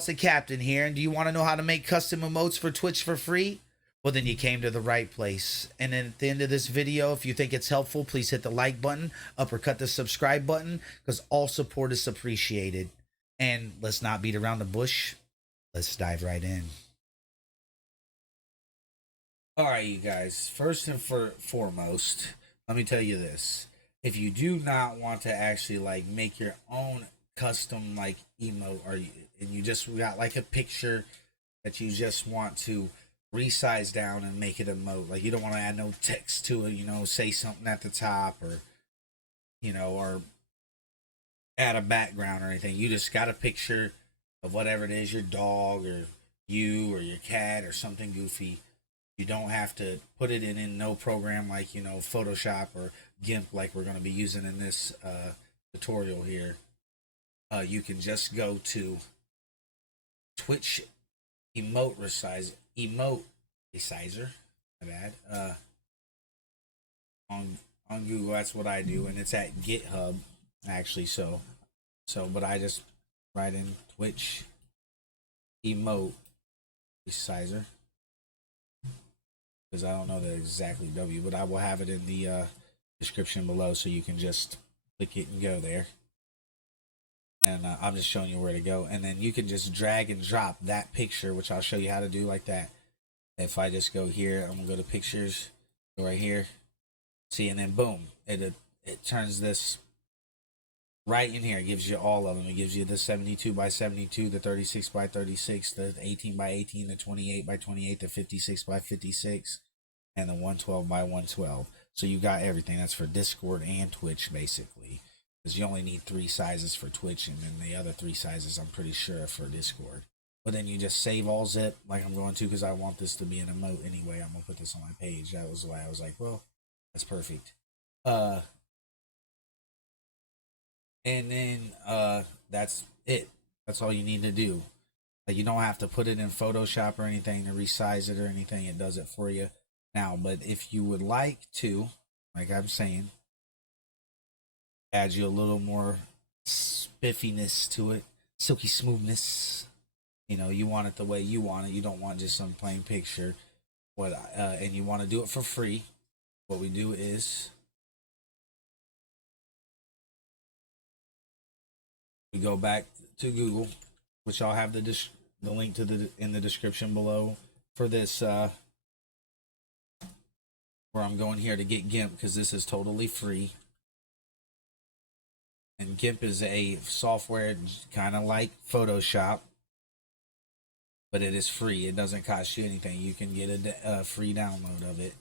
it's the captain here, and do you want to know how to make custom emotes for Twitch for free? Well, then you came to the right place. And then at the end of this video, if you think it's helpful, please hit the like button, uppercut the subscribe button, because all support is appreciated. And let's not beat around the bush. Let's dive right in. All right, you guys. First and foremost, let me tell you this. If you do not want to actually like make your own custom like emote, and you just got like a picture that you just want to resize down and make it emote, like you don't want to add no text to it, you know, say something at the top, or you know, or add a background or anything. You just got a picture of whatever it is, your dog or you or your cat or something goofy. You don't have to put it in no program like, you know, Photoshop or GIMP like we're going to be using in this tutorial here. You can just go to Twitch Emote Resizer, my bad. On Google, that's what I do, and it's at GitHub actually. So, but I just write in Twitch Emote Resizer, because I don't know the exactly W, but I will have it in the description below, so you can just click it and go there. And I'm just showing you where to go, and then you can just drag and drop that picture, which I'll show you how to do like that. If I just go here, I'm gonna go to pictures, go right here, see, and then boom, it turns this right in here. It gives you all of them. It gives you the 72 by 72, the 36 by 36, the 18 by 18, the 28 by 28, the 56 by 56, and the 112 by 112. So you got everything. That's for Discord and Twitch, basically, because you only need 3 sizes for Twitch, and then the other 3 sizes I'm pretty sure are for Discord. But then you just save all zip, like I'm going to, because I want this to be an emote anyway. I'm gonna put this on my page. That was why I was like, well, that's perfect. And then that's it. That's all you need to do. Like, you don't have to put it in Photoshop or anything to resize it or anything. It does it for you now. But if you would like to, like I'm saying, add you a little more spiffiness to it, silky smoothness. You know, you want it the way you want it. You don't want just some plain picture. And you want to do it for free. What we do is we go back to Google, which I'll have the link to in the description below for this. Where I'm going here to get GIMP, because this is totally free. And GIMP is a software kind of like Photoshop, but it is free. It doesn't cost you anything. You can get a free download of it.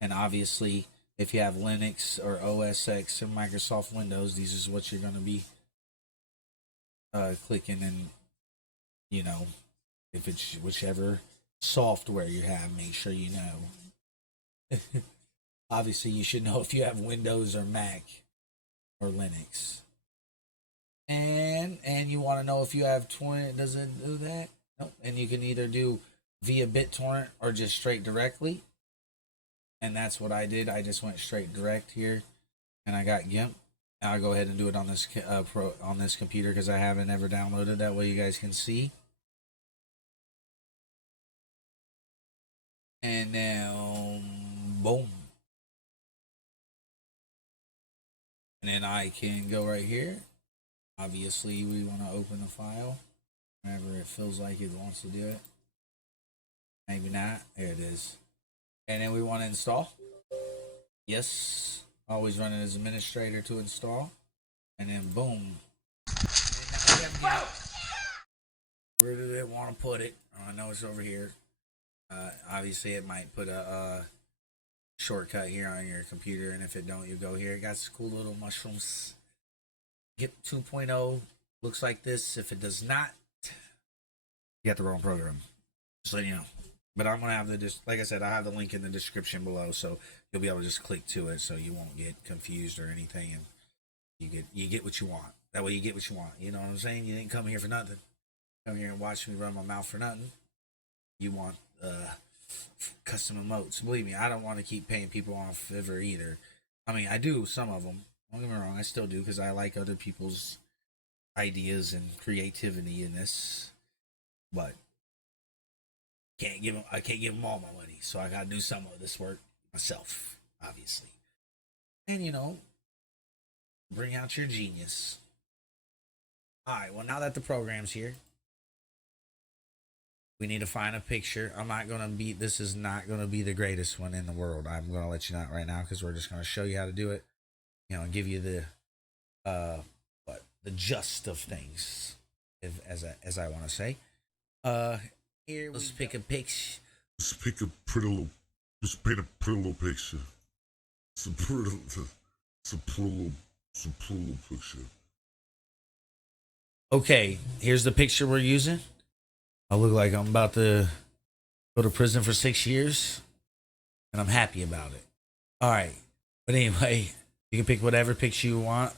And obviously, if you have Linux or OS X or Microsoft Windows, these is what you're going to be clicking. And, you know, if it's whichever software you have, make sure you know. Obviously, you should know if you have Windows or Mac or Linux. And you want to know if you have torrent. Does it do that? Nope. And you can either do via BitTorrent or just straight directly. And that's what I did. I just went straight direct here, and I got GIMP. I'll go ahead and do it on this on this computer, because I haven't ever downloaded. That way you guys can see. And now, boom. And then I can go right here. Obviously, we want to open the file whenever it feels like it wants to do it. Maybe not. There it is. And then we want to install. Yes. Always run it as administrator to install. And then boom. And now where do they want to put it? Oh, I know it's over here. Obviously, it might put a shortcut here on your computer, and if it don't, you go here. It got some cool little mushrooms. GIMP 2.0 looks like this. If it does not, you got the wrong program. Just letting you know. But I'm gonna have like I said, I have the link in the description below, so you'll be able to just click to it, so you won't get confused or anything, and you get what you want. That way, you get what you want. You know what I'm saying? You didn't come here for nothing. Come here and watch me run my mouth for nothing. You want custom emotes. Believe me, I don't want to keep paying people off ever either. I mean, I do some of them. Don't get me wrong, I still do, because I like other people's ideas and creativity in this, but I can't give them all my money, so I gotta do some of this work myself, obviously. And bring out your genius. All right. Well, now that the program's here, we need to find a picture. I'm not gonna be. This is not gonna be the greatest one in the world. I'm gonna let you know right now because we're just gonna show you how to do it. And give you the the gist of things, as I want to say. Uh, Here let's pick a picture. Just pick a pretty little. Just paint a pretty little picture. It's a pretty little picture. Okay, here's the picture we're using. I look like I'm about to go to prison for 6 years, and I'm happy about it. All right, but anyway, you can pick whatever picture you want.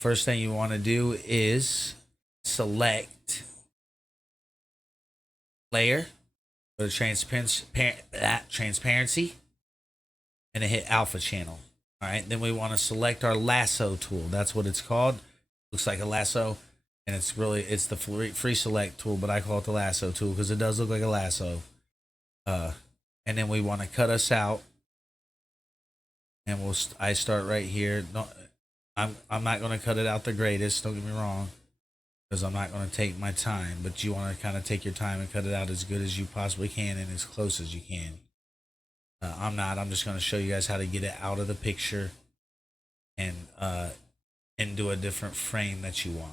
First thing you want to do is select layer, go to transparency, and then hit alpha channel. All right, then we want to select our lasso tool. That's what it's called. Looks like a lasso, and it's the free select tool, but I call it the lasso tool because it does look like a lasso. And then we want to cut us out, and I start right here. No, I'm not going to cut it out the greatest. Don't get me wrong, because I'm not going to take my time. But you want to kind of take your time and cut it out as good as you possibly can and as close as you can. I'm not. I'm just going to show you guys how to get it out of the picture and into a different frame that you want.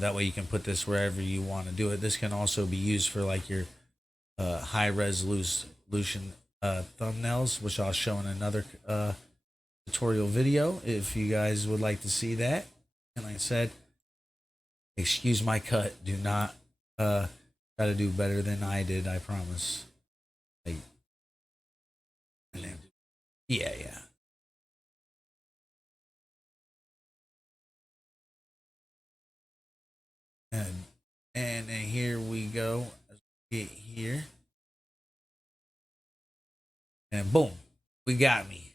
That way you can put this wherever you want to do it. This can also be used for like your high resolution thumbnails, which I'll show in another tutorial video if you guys would like to see that. And like I said, excuse my cut. Do not try to do better than I did. I promise. Like, yeah. And then here we go. Let's get here. And boom, we got me.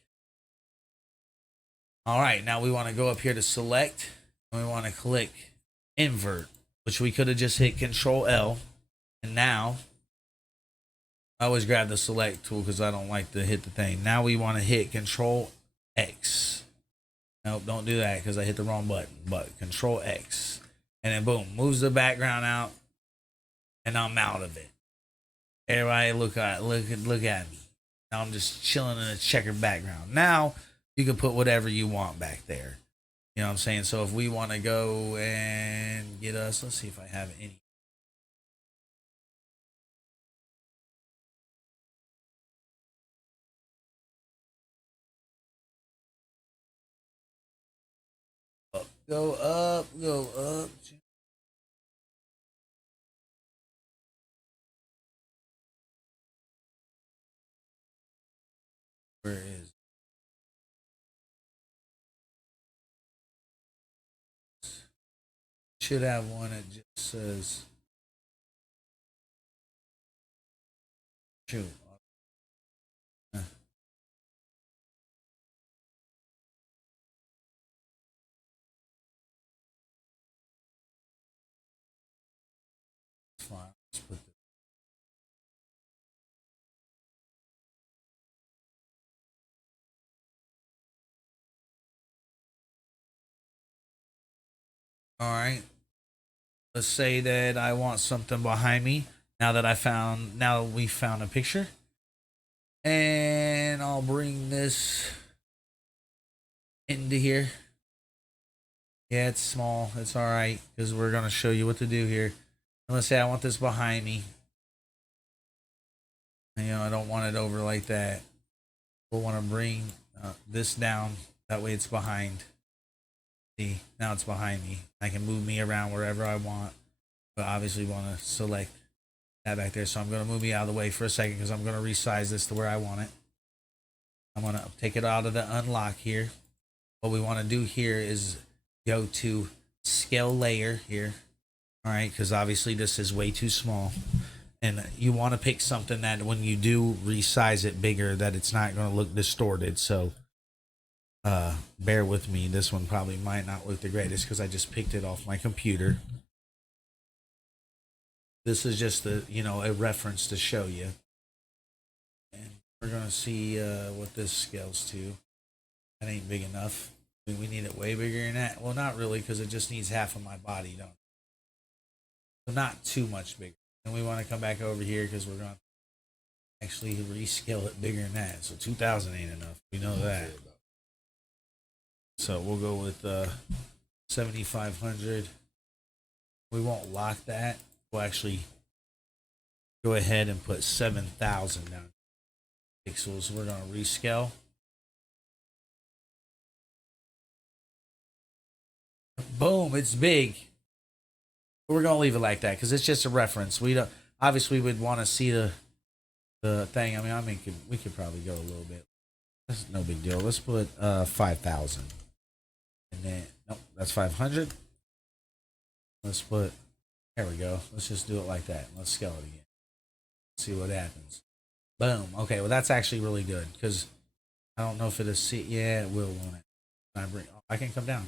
All right, now we want to go up here to select. And we want to click invert, which we could have just hit Control L. And now, I always grab the select tool because I don't like to hit the thing. Now we want to hit Control X. Nope, don't do that because I hit the wrong button. But Control X. And then boom, moves the background out. And I'm out of it. Everybody look at me. Now I'm just chilling in a checkered background. Now you can put whatever you want back there. You know what I'm saying? So if we want to go and get us, let's see if I have any. Go up. Where is it? Should have one that just says shoot. Fine. Let's put this. All right. Let's say that I want something behind me. Now we found a picture. And I'll bring this into here. Yeah, it's small. It's all right because we're going to show you what to do here. And let's say I want this behind me. I don't want it over like that. We'll want to bring this down. That way it's behind. See, now it's behind me. I can move me around wherever I want. But obviously want to select that back there. So I'm going to move me out of the way for a second because I'm going to resize this to where I want it. I'm going to take it out of the unlock here. What we want to do here is go to scale layer here. All right, because obviously this is way too small. And you want to pick something that when you do resize it bigger, that it's not going to look distorted. So Bear with me. This one probably might not look the greatest because I just picked it off my computer. This is just a reference to show you. And we're gonna see what this scales to. That ain't big enough. We need it way bigger than that. Well, not really, because it just needs half of my body, don't it? So not too much bigger. And we want to come back over here because we're going to actually rescale it bigger than that. So 2,000 ain't enough. We know that. So we'll go with 7,500. We won't lock that. We'll actually go ahead and put 7,000 down pixels. We're going to rescale. Boom, it's big. We're gonna leave it like that because it's just a reference. We don't obviously we would want to see the thing. I mean, we could probably go a little bit. That's no big deal. Let's put 5,000, and then nope, that's 500. Let's put there we go. Let's just do it like that. Let's scale it again. See what happens. Boom. Okay, well that's actually really good because I don't know if it'll see. Yeah, it will, won't it? I can come down.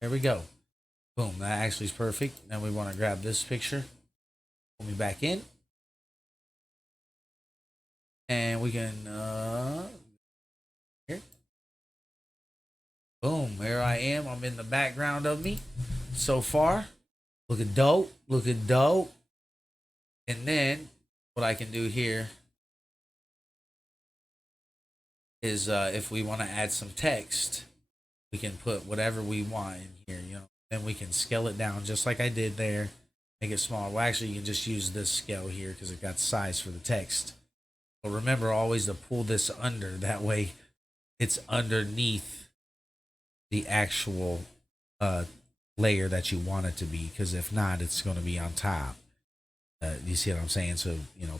There we go. Boom, that actually is perfect. Then we want to grab this picture. Pull me back in. And we can, here. Boom, here I am. I'm in the background of me so far. Looking dope, looking dope. And then what I can do here is if we want to add some text, we can put whatever we want in here, Then we can scale it down just like I did there. Make it smaller. Well, actually, you can just use this scale here because it got size for the text. But remember always to pull this under. That way it's underneath the actual layer that you want it to be. Because if not, it's going to be on top. You see what I'm saying? So,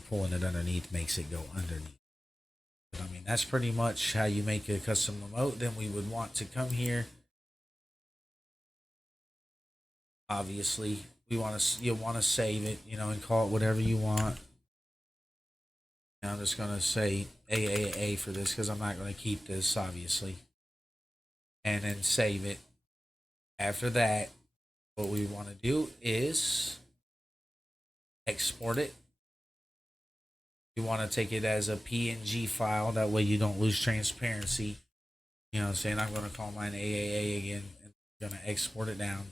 pulling it underneath makes it go underneath. But, I mean, that's pretty much how you make a custom emote. Then we would want to come here. Obviously, you want to save it, and call it whatever you want. And I'm just gonna say AAA for this because I'm not gonna keep this, obviously. And then save it. After that, what we want to do is export it. You want to take it as a PNG file. That way you don't lose transparency. You know what I'm saying? I'm gonna call mine AAA again, and I'm gonna export it down.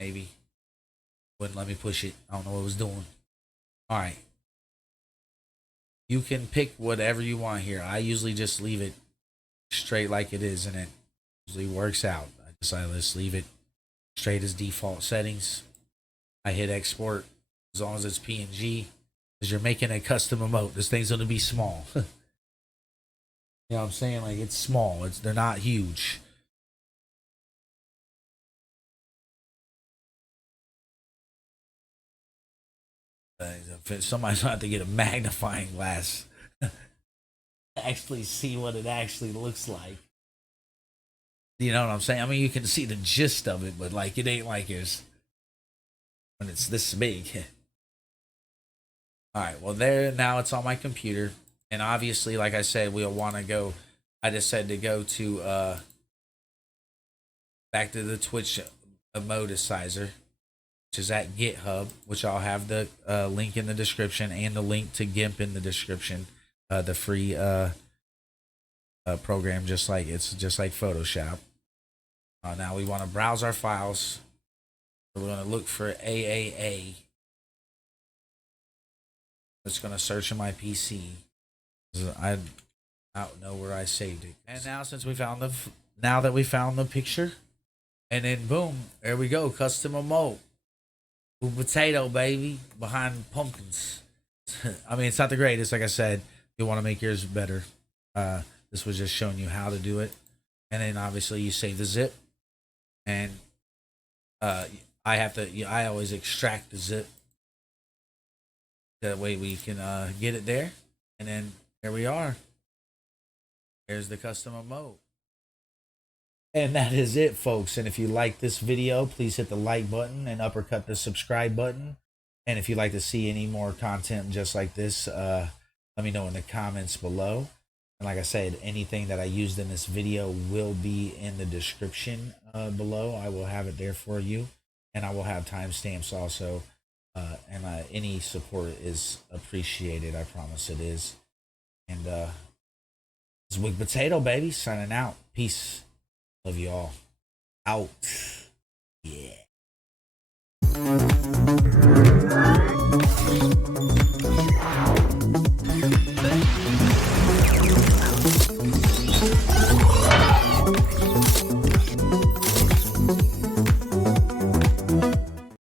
Maybe wouldn't let me push it. I don't know what it was doing. All right. You can pick whatever you want here. I usually just leave it straight like it is, and it usually works out. I decided let's leave it straight as default settings. I hit export as long as it's PNG, because you're making a custom emote. This thing's gonna be small. You know what I'm saying? Like it's small. They're not huge. Somebody's gonna have to get a magnifying glass to actually see what it actually looks like. You know what I'm saying? I mean, you can see the gist of it, but like it ain't like it's when it's this big. All right, well there now it's on my computer, and obviously, like I said, we'll want to go. I just said to go to back to the Twitch Emotesizer, which is at GitHub, which I'll have the link in the description and the link to GIMP in the description. The free program, just like Photoshop. Now we want to browse our files. We're going to look for AAA. It's going to search in my PC. I don't know where I saved it. And now since we found now that we found the picture, and then boom, there we go, custom emote. Potato, baby, behind pumpkins. I mean, it's not the greatest, like I said. You want to make yours better. This was just showing you how to do it. And then obviously you save the zip. And I always extract the zip. That way we can get it there. And then there we are. There's the custom emote. And that is it, folks. And if you like this video, please hit the like button and uppercut the subscribe button. And if you'd like to see any more content just like this, let me know in the comments below. And like I said, anything that I used in this video will be in the description below. I will have it there for you, and I will have timestamps also. And any support is appreciated. I promise it is. And it's WickedPatato, baby, signing out. Peace. Love you all. Out. Yeah.